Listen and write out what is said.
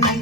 Thank you.